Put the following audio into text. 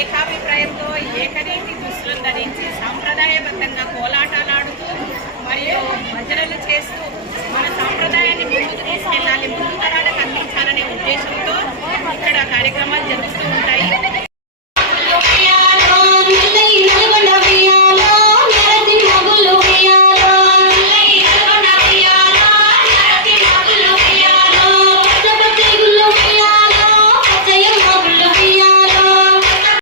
ఏకాభిప్రాయంతో ఏకరీతి దుస్తులను ధరించి సాంప్రదాయబద్ధంగా కోలాటాలాడుతూ మరియు భజనలు చేస్తూ మన సాంప్రదాయాన్ని ముందుకు తీసుకెళ్ళాలి, ముందు తరాలకు అందించాలనే ఉద్దేశంతో ఇక్కడ కార్యక్రమాలు జరుగుతూ ఉంటాయి.